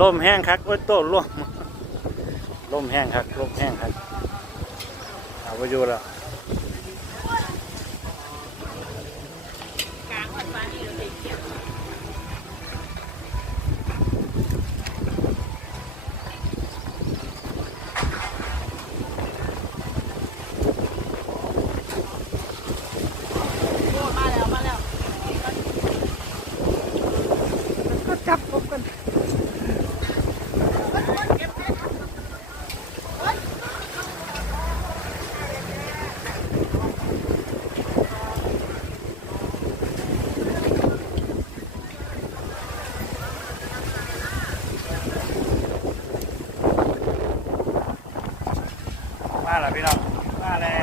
ลมแห้งคักโอ้ยโต้ลมลมแห้งคักลมแห้งคักเอาไปอยู่แล้ว มาแล้วพี่น้องมาแล้